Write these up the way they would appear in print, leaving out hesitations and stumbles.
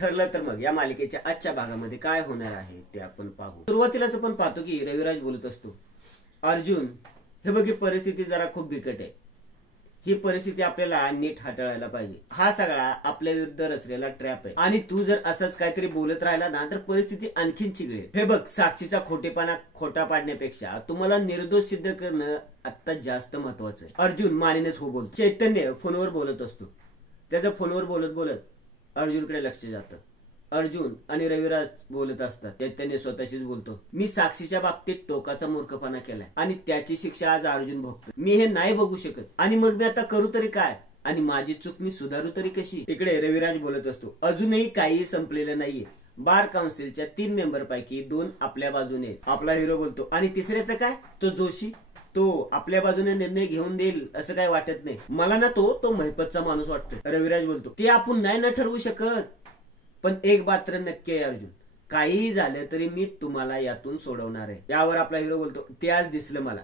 ठरलं तर मग या मालिकेच्या आजच्या भागामध्ये काय होणार आहे ते आपण पाहू। सुरुवातीलाच आपण पाहतो की रविराज बोलत असतो, अर्जुन हे बघ, परिस्थिती जरा खूप बिकट आहे, ही परिस्थिती आपल्याला नीट हाताळायला पाहिजे, हा सगळा आपल्या विरुद्ध रचलेला ट्रॅप आहे आणि तू जर असंच काहीतरी बोलत राहिला ना तर परिस्थिती आणखीन चिघळेल। हे बघ, साक्षीचा खोटेपणा खोटा पाडण्यापेक्षा तुम्हाला निर्दोष सिद्ध करणं आता जास्त महत्वाचं आहे। अर्जुन मानेनेच हो बोलतो। चैतन्य फोनवर बोलत असतो, त्याचं फोनवर बोलत बोलत अर्जुनकडे लक्ष जातं। अर्जुन आणि रविराज बोलत असतात, चैतन्य स्वतःशीच बोलतो, मी साक्षीच्या बाबतीत टोकाचा मूर्खपणा केलाय आणि त्याची शिक्षा आज अर्जुन भोगतो, मी हे नाही बघू शकत आणि मग मी आता करू तरी काय आणि माझी चूक मी सुधारू तरी कशी। इकडे रविराज बोलत असतो, अजूनही काही संपलेलं नाहीये, बार काउन्सिलच्या 3 मेंबर पैकी 2 आपल्या बाजूने आहेत। आपला हिरो बोलतो, आणि तिसऱ्याचं काय, तो जोशी, तो आपल्या बाजूने निर्णय घेऊन देईल असं काय वाटत नाही मला ना, तो महिपतचा माणूस वाटतो। रविराज बोलतो, ते आपण नाही ना ठरवू शकत, पण एक बात तर नक्की आहे अर्जुन, काही झालं तरी मी तुम्हाला यातून सोडवणार आहे। यावर आपला हिरो बोलतो, ते आज दिसलं मला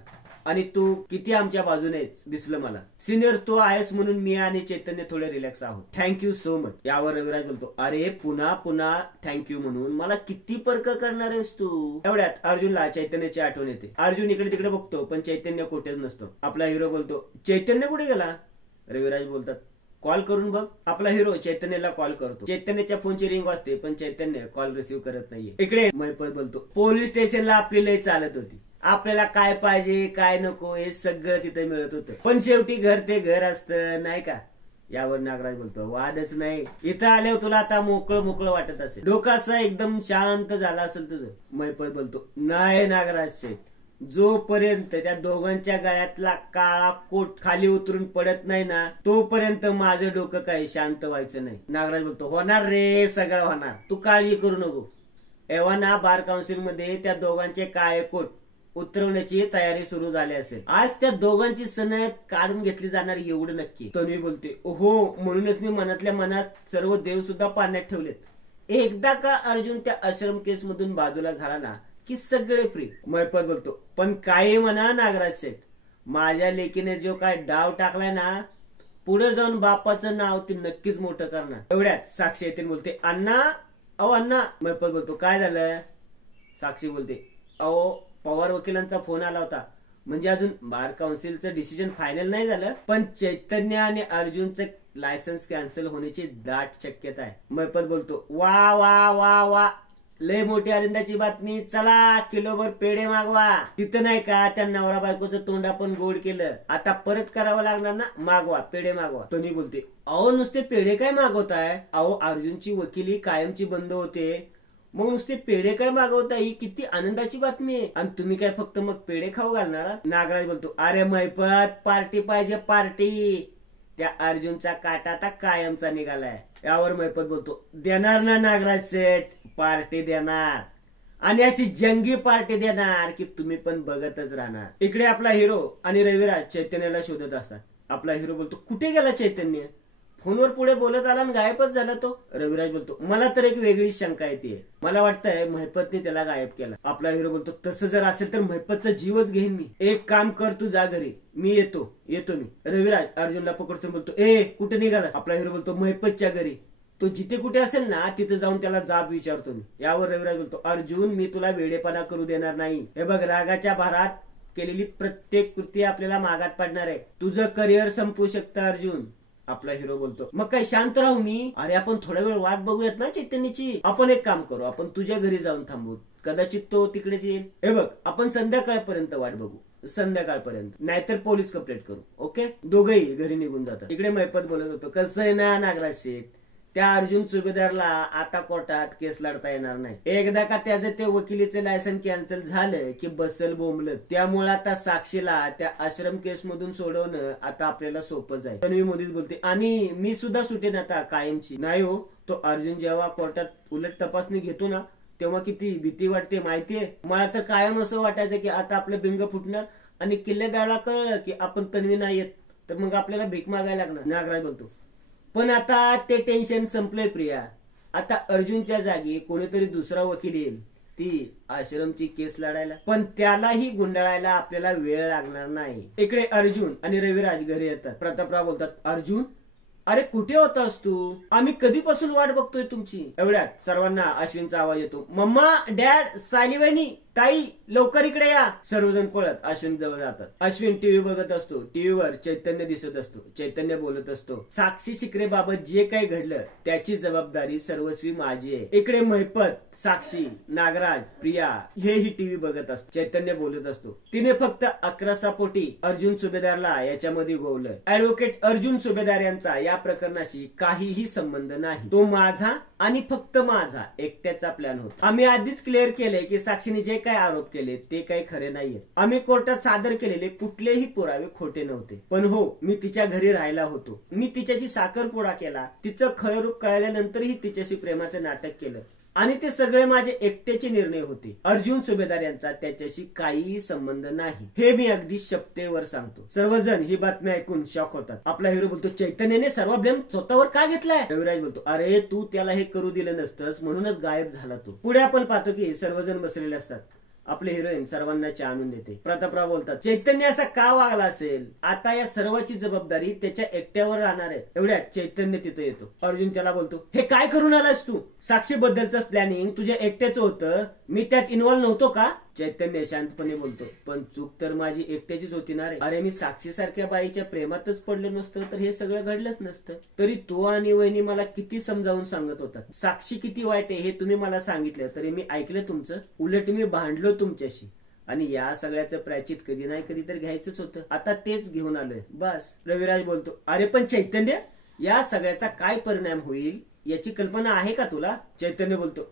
आणि तू किती आमच्या बाजूनेच दिसलं मला, सिनियर तो आहेस म्हणून मी आणि चैतन्य थोडे रिलॅक्स आहोत, थँक्यू सो मच। यावर रविराज बोलतो, अरे पुन्हा पुन्हा थँक्यू म्हणून मला किती पर्क करणार आहेस तू। एवढ्यात अर्जुनला चैतन्याची आठवण येते। अर्जुन इकडे तिकडे बघतो पण चैतन्य कुठेच नसतो। आपला हिरो बोलतो, चैतन्य कुठे गेला। रविराज बोलतात, कॉल करून बघ। आपला हिरो चैतन्यला कॉल करतो, चैतन्याच्या फोनची रिंग वाजते पण चैतन्य कॉल रिसीव्ह करत नाहीये। इकडे महिपत बोलतो, पोलीस स्टेशनला आपली लय चालत होती, आपल्याला काय पाहिजे काय नको हे सगळं तिथे मिळत होतं, पण शेवटी घर ते घर असतं नाही का। यावर नागराज बोलतो, वादच नाही, इथं आल्यावर तुला आता मोकळं मोकळं वाटत असेल, डोकं असं एकदम शांत झालं असेल तुझं। महिपत बोलतो, नाही नागराज शेठ, जोपर्यंत त्या दोघांच्या गळ्यातला काळा कोट खाली उतरून पडत नाही ना तोपर्यंत माझं डोकं काही शांत व्हायचं नाही। नागराज बोलतो, होणार रे, सगळं होणार, तू काळजी करू नको। एव्हा ना बार काउन्सिल मध्ये त्या दोघांचे काळे कोट उतरवण्याची तयारी सुरू झाली असेल, आज त्या दोघांची सनद काढून घेतली जाणार एवढं नक्की। तन्वी बोलते, हो म्हणूनच मी मनातल्या मनात सर्व देव सुद्धा पाण्यात ठेवलेत, एकदा का अर्जुन त्या आश्रम केस मधून बाजूला झाला ना की सगळे फ्री। महिपत बोलतो, पण काही म्हणा नागराज शेठ, माझ्या लेकीने जो काय डाव टाकलाय ना पुढे जाऊन बापाचं नाव ती नक्कीच मोठं करणार। एवढ्यात साक्षी येते, बोलते, अण्णा, अहो अण्णा। महिपत बोलतो, काय झालं। साक्षी बोलते, अहो पवार वकिलांचा फोन आला होता, म्हणजे अजून बार काउन्सिलचं डिसिजन फायनल नाही झालं, पण चैतन्य आणि अर्जुनचं लायसन्स कॅन्सल होण्याची दाट शक्यता आहे। महिपत बोलतो, वा वा वा वा, लय मोठी आनंदाची बातमी, चला किलोभर पेढे मागवा। तिथं नाही का त्या नवरा बायकोचं तोंड आपण गोड केलं, आता परत करावं लागणार ना, मागवा पेढे मागवा। तन्वी बोलते, अहो नुसते पेढे काय मागवताय, अहो अर्जुनची वकिली कायमची बंद होते, मग नुसते पेढे काय मागवताय, ही किती आनंदाची बातमी आहे, आणि तुम्ही काय फक्त मग पेढे खाऊ घालणार। नागराज बोलतो, अरे महिपत, पार्टी पाहिजे पार्टी, त्या अर्जुनचा काटा आता कायमचा निघालाय। यावर महिपत बोलतो, देणार ना नागराज शेठ, पार्टी देणार, आणि अशी जंगी पार्टी देणार की तुम्ही पण बघतच राहणार। इकडे आपला हिरो आणि रविराज चैतन्याला शोधत असतात। आपला हिरो बोलतो, कुठे गेला चैतन्य, फोनवर पुढे बोलत आला आणि गायबच झाला तो। रविराज बोलतो, मला तर एक वेगळी शंका येते, मला वाटतंय महिपतने त्याला गायब केला। आपला हिरो बोलतो, तसं जर असेल तर महिपतचा जीवच घेईन मी, एक काम कर, तू जा घरी, मी येतो मी। रविराज अर्जुनला पकडतो, बोलतो, ए कुठे निघाला। आपला हिरो बोलतो, महिपतच्या घरी, तो जिथे कुठे असेल ना तिथे जाऊन त्याला जाब विचारतो मी। यावर रविराज बोलतो, अर्जुन मी तुला वेडेपणा करू देणार नाही, हे बघ रागाच्या भारात केलेली प्रत्येक कृती आपल्याला मागात पडणार आहे, तुझं करिअर संपू शकतं अर्जुन। आपला हिरो बोलतो, मग काय शांत राहू मी, अरे आपण थोडा वेळ वाट बघूयात ना चैतन्याची, आपण एक काम करू, आपण तुझ्या घरी जाऊन थांबू, कदाचित तो तिकडेच येईल। हे बघ, आपण संध्याकाळपर्यंत वाट बघू, संध्याकाळपर्यंत, नाहीतर पोलीस कंप्लेंट करू, ओके। दोघेही घरी निघून जातात। इकडे महिपत बोलत होतो, कसं आहे ना नागराज शेठ, त्या अर्जुन सुभेदारला आता कोर्टात केस लढता येणार नाही, एकदा का त्याचं ते वकिलीचं लायसन कॅन्सल झालं की बसल बोंबलत, त्यामुळे आता साक्षीला त्या आश्रम केस मधून सोडवणं आता आपल्याला सोपं जाईल। तन्वी मोदीच बोलते, आणि मी सुद्धा सुटेन आता कायमची। नाही हो, तो अर्जुन जेव्हा कोर्टात उलट तपासणी घेतो ना तेव्हा किती भीती वाटते माहितीये, मला तर कायम असं वाटायचं की आता आपलं बिंग फुटणार आणि किल्लेदारला कळलं की आपण तन्वी नाही येत तर मग आपल्याला भीक मागायला लागणार। नागराज बोलतो, पण आता ते टेन्शन संपलंय प्रिया, आता अर्जुनच्या जागी कोणीतरी दुसरा वकील येईल ती आश्रमची केस लढायला, पण त्यालाही गुंडाळायला आपल्याला वेळ लागणार नाही। इकडे अर्जुन आणि रविराज घरी येतात। प्रतापराव बोलतात, अर्जुन अरे कुठे होतास तू? आम्ही कधीपासून वाट बघतोय तुमची. एवढ्यात सर्वांना अश्विनचा आवाज येतो. मम्मा, डॅड, सायली वहिनी, ताई, लवकर इकडे या. सर्वजण पळत अश्विन जवळ जातात. अश्विन टीव्ही बघत असतो. टीव्हीवर चैतन्य दिसत असतो. चैतन्य बोलत असतो, साक्षी शिकरे बाबत जे काही घडलं त्याची जबाबदारी सर्वस्वी माझी आहे. इकडे महिपत, साक्षी, नागराज, प्रिया हेही टीव्ही बघत असतो. चैतन्य बोलत असतो, तिने फक्त 11 पोटी अर्जुन सुभेदारला याच्यामध्ये गोवलंय. ऍडव्होकेट अर्जुन सुभेदार यांचा या प्रकरणाशी काहीही संबंध नाही. तो माझा आणि फक्त माझा एकट्याचा प्लॅन होता. आम्ही आधीच क्लिअर केले की साक्षीने जे काही आरोप केले ते काही खरे नाहीये. आम्ही कोर्टात सादर केलेले कुठलेही पुरावे खोटे नव्हते. पण हो, मी तिच्या घरी राहायला होतो. मी तिच्याशी साखरपुडा केला. तिचं खरं रूप कळल्यानंतरही तिच्याशी प्रेमाचं नाटक केलं आणि ते सगळे माझे एकट्याचे निर्णय होते. अर्जुन सुभेदार यांचा त्याच्याशी काहीही संबंध नाही, हे मी अगदी शपथेवर सांगतो. सर्वजण ही बातमी ऐकून शॉक होतात. आपला हिरो बोलतो, चैतन्याने सर्व ब्लेम स्वतःवर का घेतलाय? रविराज बोलतो, अरे तू त्याला हे करू दिलं नसतंस म्हणूनच गायब झाला तो. पुढे आपण पाहतो की सर्वजण बसलेले असतात. आपले हिरोईन सर्वांना चहा आणून देते. प्रतापराव बोलतात, चैतन्य असा का वागला असेल? आता या सर्वाची जबाबदारी त्याच्या एकट्यावर राहणार आहे. एवढ्यात चैतन्य तिथे येतो. अर्जुन त्याला बोलतो, हे काय करून आलास तू? साक्षी बद्दलच प्लॅनिंग तुझ्या एकट्याचं होतं, मी त्यात इन्व्हॉल्व नव्हतो का? चैतन्य शांतपणे बोलतो, पण चूक तर माझी एकट्याचीच होती ना रे. अरे मी साक्षी सारख्या बाईच्या प्रेमातच पडलो नसतं तर हे सगळं घडलंच नसतं. तरी तू आणि वहिनी मला किती समजावून सांगत होतात, साक्षी किती वाईट आहे हे तुम्ही मला सांगितलं तरी मी ऐकलं तुमचं. उलट मी भांडलो तुमच्याशी आणि या सगळ्याचं प्रायचित कधी नाही कधी तर घ्यायचंच होतं. आता तेच घेऊन आलोय बस. रविराज बोलतो, अरे पण चैतन्य, या सगळ्याचा काय परिणाम होईल याची कल्पना आहे का तुला? चैतन्य बोलतो,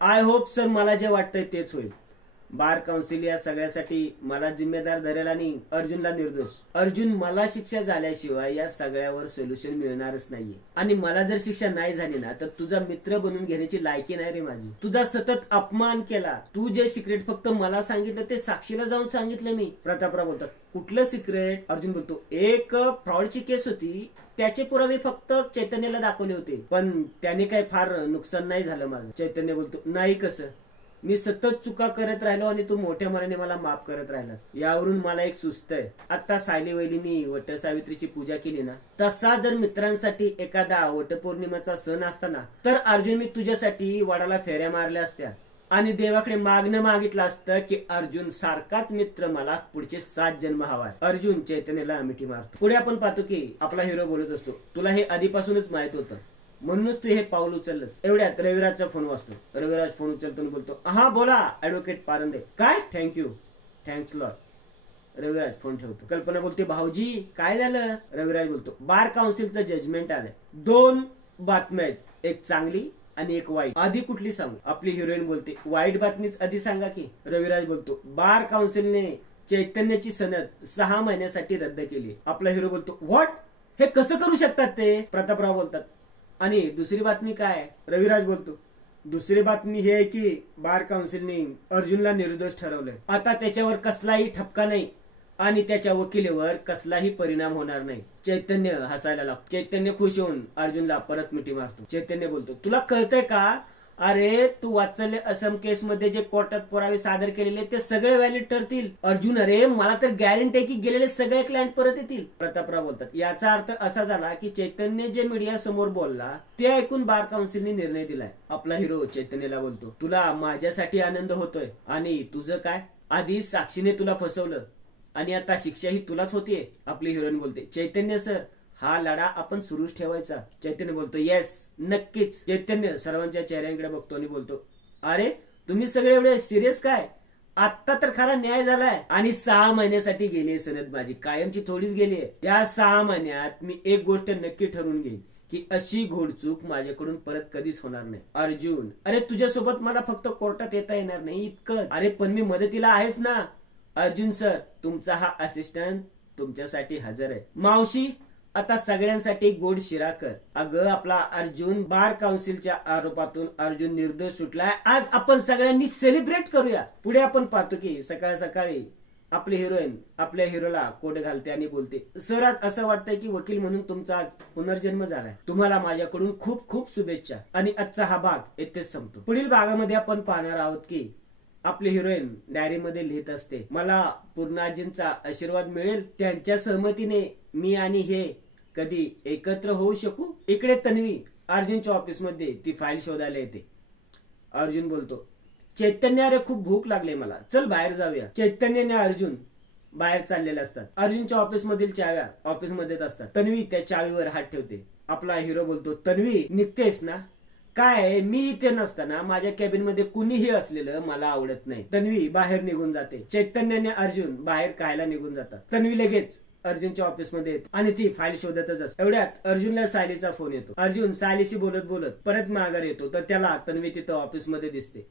आय होप सर, मला जे वाटतंय तेच होईल. बार काउन्सिल या सगळ्यासाठी मला जिम्मेदार धरेल आणि अर्जुनला निर्दोष. अर्जुन, मला शिक्षा झाल्याशिवाय या सगळ्यावर सोल्युशन मिळणारच नाहीये आणि मला जर शिक्षा नाही झाली ना तर तुझा मित्र बनून घेण्याची लायकी नाही रे माझी. तुझा सतत अपमान केला. तू जे सिक्रेट फक्त मला सांगितलं ते साक्षीला जाऊन सांगितलं मी. प्रतापराव बोलतात, कुठलं सिक्रेट? अर्जुन बोलतो, एक फ्रॉडची केस होती, त्याचे पुरावे फक्त चैतन्याला दाखवले होते पण त्याने काही फार नुकसान नाही झालं माझं. चैतन्य बोलतो, नाही कसं? मी सतत चुका करत राहिलो आणि तू मोठ्या मनाने मला माफ करत राहिलास. यावरून मला एक सुचतंय, आता सायली वहिनींनी वट सावित्रीची पूजा केली ना, तसा जर मित्रांसाठी एखादा वटपौर्णिमेचा सण असताना तर अर्जुन मी तुझ्यासाठी वडाला फेऱ्या मारल्या असत्या आणि देवाकडे मागणं मागितलं असतं की अर्जुन सारखाच मित्र मला पुढचे 7 जन्म हवाय. अर्जुन चैतन्याला मिठी मारतो. पुढे आपण पाहतो की आपला हिरो बोलत असतो, तुला हे आधीपासूनच माहित होतं म्हणूनच तू हे पाऊल उचललंस. एवढ्यात रविराजचा फोन वाजतो. रविराज फोन उचलतो आणि बोलतो, हा बोला ऍडव्होकेट पारंदे. काय? Thank you, thanks lot. Raviraj phone ठेवतो. कल्पना बोलते, भाऊजी काय झालं? रविराज बोलतो, बार काउन्सिलचं जजमेंट आलंय. 2 बातम्या आहेत, एक चांगली आणि एक वाईट. आधी कुठली सांगू? आपली हिरोईन बोलते, वाईट बातमीच आधी सांगा की. रविराज बोलतो, बार काउन्सिलने चैतन्याची सनद 6 महिन्यासाठी रद्द केली. आपला हिरो बोलतो, व्हॉट? हे कसं करू शकतात ते? प्रतापराव बोलतात, आणि दुसरी बातमी काय? रविराज बोलतो, दुसरी बातमी हे आहे की बार काउन्सिलने अर्जुनला निर्दोष ठरवलंय. आता त्याच्यावर कसलाही ठपका नाही आणि त्याच्या वकिलीवर कसलाही परिणाम होणार नाही. चैतन्य हसायला लागतो. चैतन्य खुश होऊन अर्जुनला परत मिठी मारतो. चैतन्य बोलतो, तुला कळतंय का? अरे तू वाचले असम केस मध्ये जे कोर्टात पुरावे सादर केलेले ते सगळे व्हॅलिड ठरतील. अर्जुन, अरे मला तर गॅरंटी आहे की गेलेले सगळे क्लायंट परत येतील. प्रतापराव बोलतात, याचा अर्थ असा झाला की चैतन्य जे मीडिया समोर बोलला ते ऐकून बार काउन्सिलने निर्णय दिलाय. आपला हिरो चैतन्यला बोलतो, तुला माझ्यासाठी आनंद होतोय आणि तुझं काय? आधी साक्षीने तुला फसवलं आणि आता शिक्षा ही तुलाच होतीये. आपली हिरोईन बोलते, चैतन्य सर, हा लढा आपण सुरूच ठेवायचा. चैतन्य बोलतो, येस नक्कीच. चैतन्य सर्वांच्या चेहऱ्यांकडे बघतो आणि बोलतो, अरे तुम्ही सगळे एवढे सिरियस काय? आता तर खरा न्याय झालाय आणि 6 महिन्यासाठी गेली सनद माझी, कायमची थोडीच गेली. त्या 6 महिन्यात मी एक गोष्ट नक्की ठरवून घेईन की अशी घोडचूक माझ्याकडून परत कधीच होणार नाही. अर्जुन, अरे तुझ्यासोबत मला फक्त कोर्टात येता येणार नाही इतकं. अरे पण मी मदतीला आहेच ना. अर्जुन सर, तुमचा हा असिस्टंट तुमच्यासाठी हजर आहे. मावशी, आता सगळ्यांसाठी गोड शिरा कर. अगं आपला अर्जुन, बार काउन्सिलच्या आरोपातून अर्जुन निर्दोष सुटलाय. आज आपण सगळ्यांनी सेलिब्रेट करूया. पुढे आपण पाहतो की सकाळ सकाळी आपली हिरोईन आपल्या हिरोला कोट घालते आणि बोलते, सर आज असं वाटतंय की वकील म्हणून तुमचा आज पुनर्जन्म झालाय. तुम्हाला माझ्याकडून खूप खूप शुभेच्छा. आणि आजचा हा भाग येथेच संपतो. पुढील भागामध्ये आपण पाहणार आहोत की आपली हिरोईन डायरीमध्ये लिहित असते, मला पूर्णाजींचा आशीर्वाद मिळेल, त्यांच्या सहमतीने मी आणि हे कधी एकत्र होऊ शकू. इकडे तन्वी अर्जुनच्या ऑफिस मध्ये ती फाईल शोधायला येते. अर्जुन बोलतो, चैतन्य अरे खूप भूक लागले मला, चल बाहेर जाऊया. चैतन्य आणि अर्जुन बाहेर चाललेले असतात. अर्जुनच्या ऑफिस मधील चाव्या ऑफिस मध्येच असतात. तन्वी त्या चावीवर हात ठेवते. आपला हिरो बोलतो, तन्वी निघतेस ना? काय मी इथे नसताना माझ्या कॅबिन मध्ये कुणीही असलेलं मला आवडत नाही. तन्वी बाहेर निघून जाते. चैतन्य आणि अर्जुन बाहेर खायला निघून जातात. तन्वी लगेच अर्जुनच्या ऑफिस मध्ये येते आणि ती फाईल शोधतच असते. एवढ्यात अर्जुनला सायलीचा फोन येतो. अर्जुन सायलीशी बोलत बोलत परत माघार येतो तर त्याला तन्वी तिथं ऑफिस मध्ये दिसते.